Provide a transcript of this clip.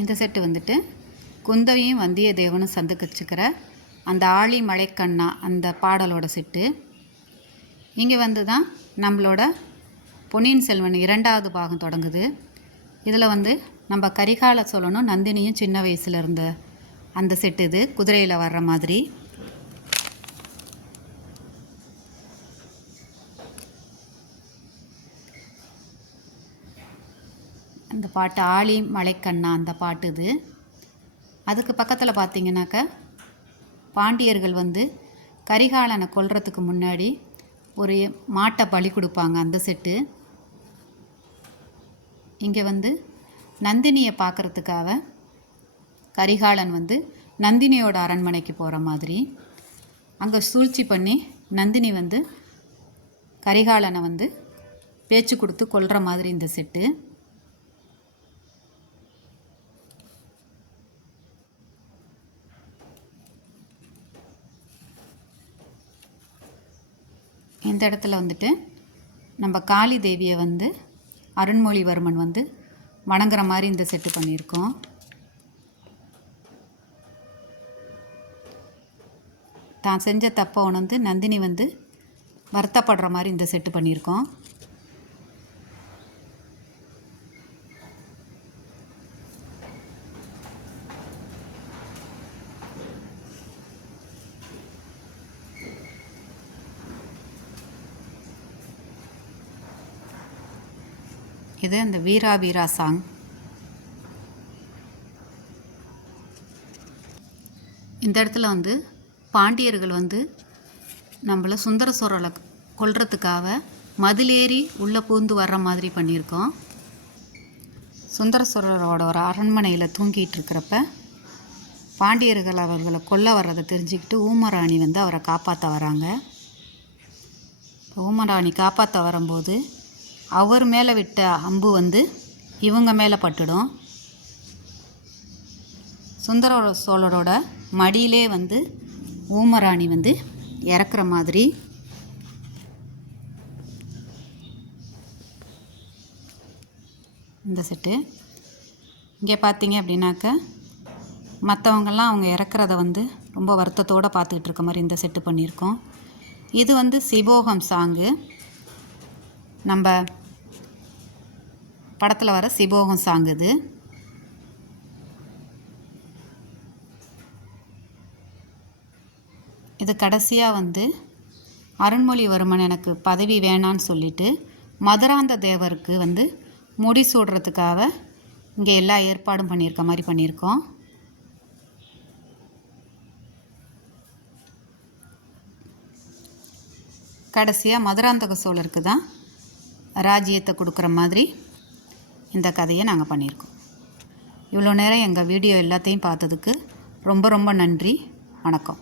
இந்த செட்டு வந்துட்டு குந்தவையும் வந்தியத்தேவனும் சந்திச்சுக்கிற அந்த ஆழி மழைக்கண்ணா அந்த பாடலோட செட்டு. இங்கே வந்து தான் நம்மளோட பொன்னியின் செல்வன் 2வது பாகம் தொடங்குது. இதில் வந்து நம்ம கரிகால சோழனும் நந்தினியும் சின்ன வயசில் இருந்த அந்த செட்டு இது, குதிரையில் வர்ற மாதிரி. அந்த பாட்டு ஆழி மழைக்கண்ணா அந்த பாட்டு இது. அதுக்கு பக்கத்தில் பார்த்திங்கனாக்கா பாண்டியர்கள் வந்து கரிகாலனை கொல்றதுக்கு முன்னாடி ஒரு மாட்டை பலி கொடுப்பாங்க, அந்த செட்டு. இங்கே வந்து நந்தினியை பார்க்குறதுக்காக கரிகாலன் வந்து நந்தினியோட அரண்மனைக்கு போகிற மாதிரி, அங்கே சூழ்ச்சி பண்ணி நந்தினி வந்து கரிகாலனை வந்து பேச்சு கொடுத்து கொல்ற மாதிரி இந்த செட்டு. இந்த இடத்துல வந்துட்டு நம்ம காளி தேவியை வந்து அருண்மொழிவர்மன் வந்து வணங்குற மாதிரி இந்த செட்டு பண்ணியிருக்கோம். தான் செஞ்ச தப்பை உணர்ந்து நந்தினி வந்து வருத்தப்படுற மாதிரி இந்த செட்டு பண்ணியிருக்கோம். இது அந்த வீரா வீரா சாங். இந்த இடத்துல வந்து பாண்டியர்கள் வந்து நம்மளை சுந்தர சோழரை கொல்றதுக்காக மதிலேறி உள்ளே பூந்து வர்ற மாதிரி பண்ணியிருக்கோம். சுந்தர சோழரோட ஒரு அரண்மனையில் தூங்கிட்டு இருக்கிறப்ப பாண்டியர்கள் அவர்களை கொல்ல வர்றதை தெரிஞ்சுக்கிட்டு ஊமராணி வந்து அவரை காப்பாற்ற வராங்க. ஊமராணி காப்பாற்ற வரும்போது அவர் மேலே விட்ட அம்பு வந்து இவங்க மேலே பட்டுடும். சுந்தர சோழரோட மடியிலே வந்து ஊமராணி வந்து இறக்குற மாதிரி. இந்த செட்டு இங்கே பார்த்தீங்க அப்படின்னாக்க மற்றவங்கெல்லாம் அவங்க இறக்குறத வந்து ரொம்ப வருத்தத்தோடு பார்த்துக்கிட்டு இருக்க மாதிரி இந்த செட்டு பண்ணியிருக்கோம். இது வந்து சிபோகம் சாங்கு, நம்ம படத்தில் வர சிபோகம் சாங் இது. இது கடைசியாக வந்து அருண்மொழிவர்மன் எனக்கு பதவி வேணான்னு சொல்லிட்டு மதுராந்த தேவருக்கு வந்து முடி சூடுறதுக்காக இங்கே எல்லா ஏற்பாடும் பண்ணியிருக்க மாதிரி பண்ணியிருக்கோம். கடைசியாக மதுராந்தக சோழருக்கு தான் ராஜ்யத்தை கொடுக்குற மாதிரி இந்த கதையை நாங்கள் பண்ணியிருக்கோம். இவ்வளோ நேரம் எங்கள் வீடியோ எல்லாத்தையும் பார்த்ததுக்கு ரொம்ப ரொம்ப நன்றி. வணக்கம்.